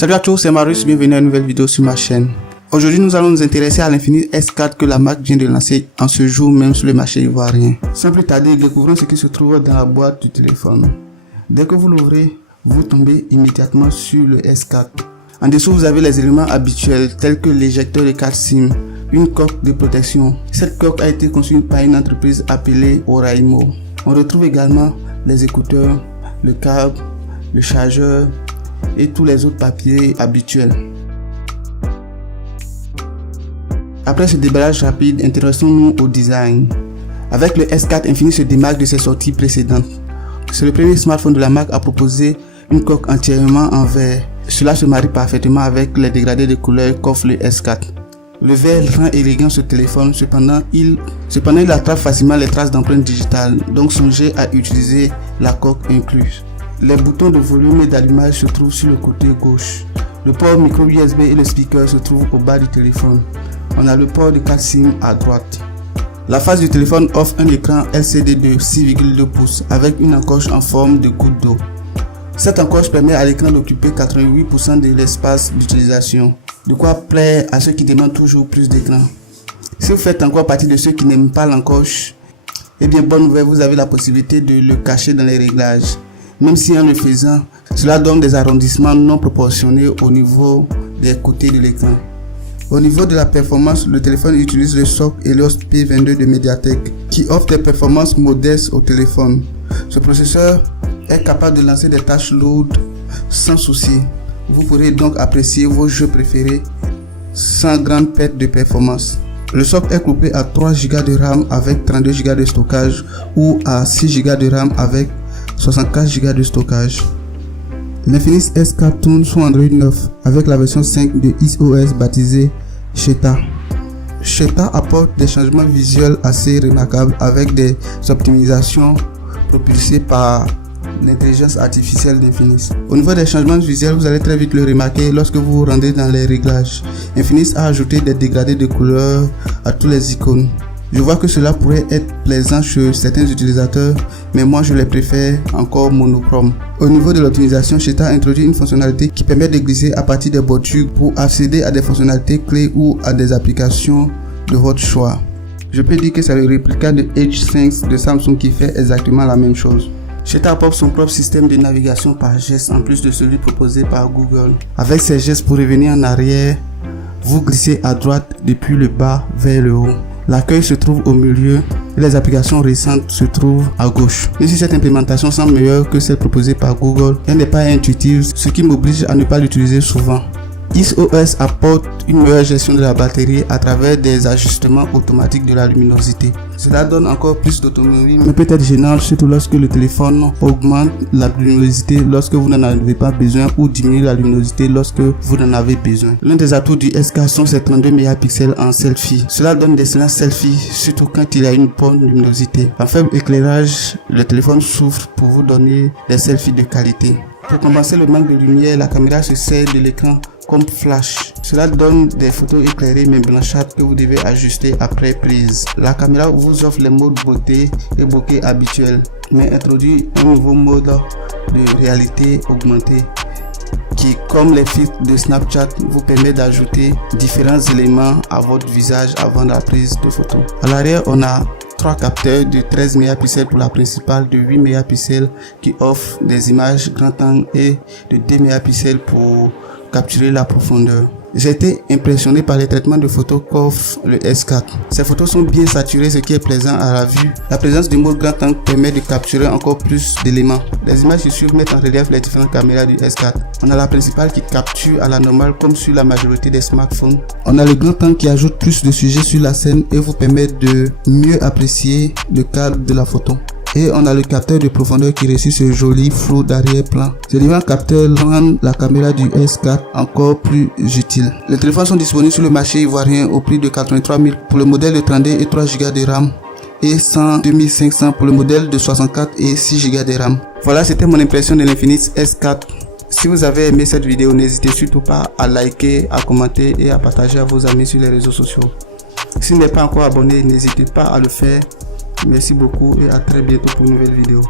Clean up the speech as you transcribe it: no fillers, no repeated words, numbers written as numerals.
Salut à tous, c'est Marius, bienvenue à une nouvelle vidéo sur ma chaîne. Aujourd'hui, nous allons nous intéresser à l'Infinix S4 que la marque vient de lancer en ce jour même sur le marché ivoirien. Sans plus tarder, découvrons ce qui se trouve dans la boîte du téléphone. Dès que vous l'ouvrez, vous tombez immédiatement sur le S4. En dessous, vous avez les éléments habituels tels que l'éjecteur de carte SIM, une coque de protection. Cette coque a été conçue par une entreprise appelée Oraimo. On retrouve également les écouteurs, le câble, le chargeur et tous les autres papiers habituels. Après ce déballage rapide, intéressons-nous au design. Avec le S4, Infinix se démarque de ses sorties précédentes. C'est le premier smartphone de la marque à proposer une coque entièrement en verre. Cela se marie parfaitement avec les dégradés de couleurs qu'offre le S4. Le verre rend élégant ce téléphone, cependant il attrape facilement les traces d'empreintes digitales, donc songez à utiliser la coque incluse. Les boutons de volume et d'allumage se trouvent sur le côté gauche. Le port micro USB et le speaker se trouvent au bas du téléphone. On a le port de carte SIM à droite. La face du téléphone offre un écran LCD de 6,2 pouces avec une encoche en forme de goutte d'eau. Cette encoche permet à l'écran d'occuper 88% de l'espace d'utilisation. De quoi plaire à ceux qui demandent toujours plus d'écran. Si vous faites encore partie de ceux qui n'aiment pas l'encoche, eh bien bonne nouvelle, vous avez la possibilité de le cacher dans les réglages. Même si en le faisant, cela donne des arrondissements non proportionnés au niveau des côtés de l'écran. Au niveau de la performance, le téléphone utilise le socle Helios P22 de Mediatek qui offre des performances modestes au téléphone. Ce processeur est capable de lancer des tâches lourdes sans souci. Vous pourrez donc apprécier vos jeux préférés sans grande perte de performance. Le socle est coupé à 3 Go de RAM avec 32 Go de stockage ou à 6 Go de RAM avec 64 Go de stockage. L'Infinix S4 tourne sur Android 9 avec la version 5 de iOS baptisée Cheetah. Cheetah apporte des changements visuels assez remarquables avec des optimisations propulsées par l'intelligence artificielle d'Infinix. Au niveau des changements visuels, vous allez très vite le remarquer lorsque vous vous rendez dans les réglages. Infinix a ajouté des dégradés de couleurs à tous les icônes. Je vois que cela pourrait être plaisant chez certains utilisateurs, mais moi je les préfère encore monochrome. Au niveau de l'optimisation, Cheetah introduit une fonctionnalité qui permet de glisser à partir des bordures pour accéder à des fonctionnalités clés ou à des applications de votre choix. Je peux dire que c'est le réplica de H5 de Samsung qui fait exactement la même chose. Cheetah apporte son propre système de navigation par gestes en plus de celui proposé par Google. Avec ces gestes pour revenir en arrière, vous glissez à droite depuis le bas vers le haut. L'accueil se trouve au milieu et les applications récentes se trouvent à gauche. Même si cette implémentation semble meilleure que celle proposée par Google, elle n'est pas intuitive, ce qui m'oblige à ne pas l'utiliser souvent. iOS apporte une meilleure gestion de la batterie à travers des ajustements automatiques de la luminosité. Cela donne encore plus d'autonomie, mais peut être gênant surtout lorsque le téléphone augmente la luminosité lorsque vous n'en avez pas besoin ou diminue la luminosité lorsque vous en avez besoin. L'un des atouts du S4 sont ses 32 mégapixels en selfie. Cela donne d'excellents selfies, surtout quand il y a une bonne luminosité. En faible éclairage, le téléphone souffre pour vous donner des selfies de qualité. Pour compenser le manque de lumière, la caméra se sert de l'écran comme flash. Cela donne des photos éclairées mais blanchâtres que vous devez ajuster après prise. La caméra vous offre les modes beauté et bokeh habituels, mais introduit un nouveau mode de réalité augmentée qui, comme les filtres de Snapchat, vous permet d'ajouter différents éléments à votre visage avant la prise de photos. À l'arrière, on a 3 capteurs de 13 mégapixels pour la principale, de 8 mégapixels qui offrent des images grand angle et de 2 mégapixels pour capturer la profondeur. J'ai été impressionné par les traitements de photos qu'offre le S4. Ces photos sont bien saturées, ce qui est plaisant à la vue. La présence du mode grand angle permet de capturer encore plus d'éléments. Les images qui suivent mettent en relief les différentes caméras du S4. On a la principale qui capture à la normale comme sur la majorité des smartphones. On a le grand angle qui ajoute plus de sujets sur la scène et vous permet de mieux apprécier le cadre de la photo. Et on a le capteur de profondeur qui réussit ce joli flou d'arrière-plan. Ce différents capteurs rendent la caméra du S4 encore plus utile. Les téléphones sont disponibles sur le marché ivoirien au prix de 83 000 pour le modèle de 32 et 3 Go de RAM et 102 500 pour le modèle de 64 et 6 Go de RAM. Voilà, c'était mon impression de l'Infinix S4. Si vous avez aimé cette vidéo, n'hésitez surtout pas à liker, à commenter et à partager à vos amis sur les réseaux sociaux. Si vous n'êtes pas encore abonné, n'hésitez pas à le faire. Merci beaucoup et à très bientôt pour une nouvelle vidéo.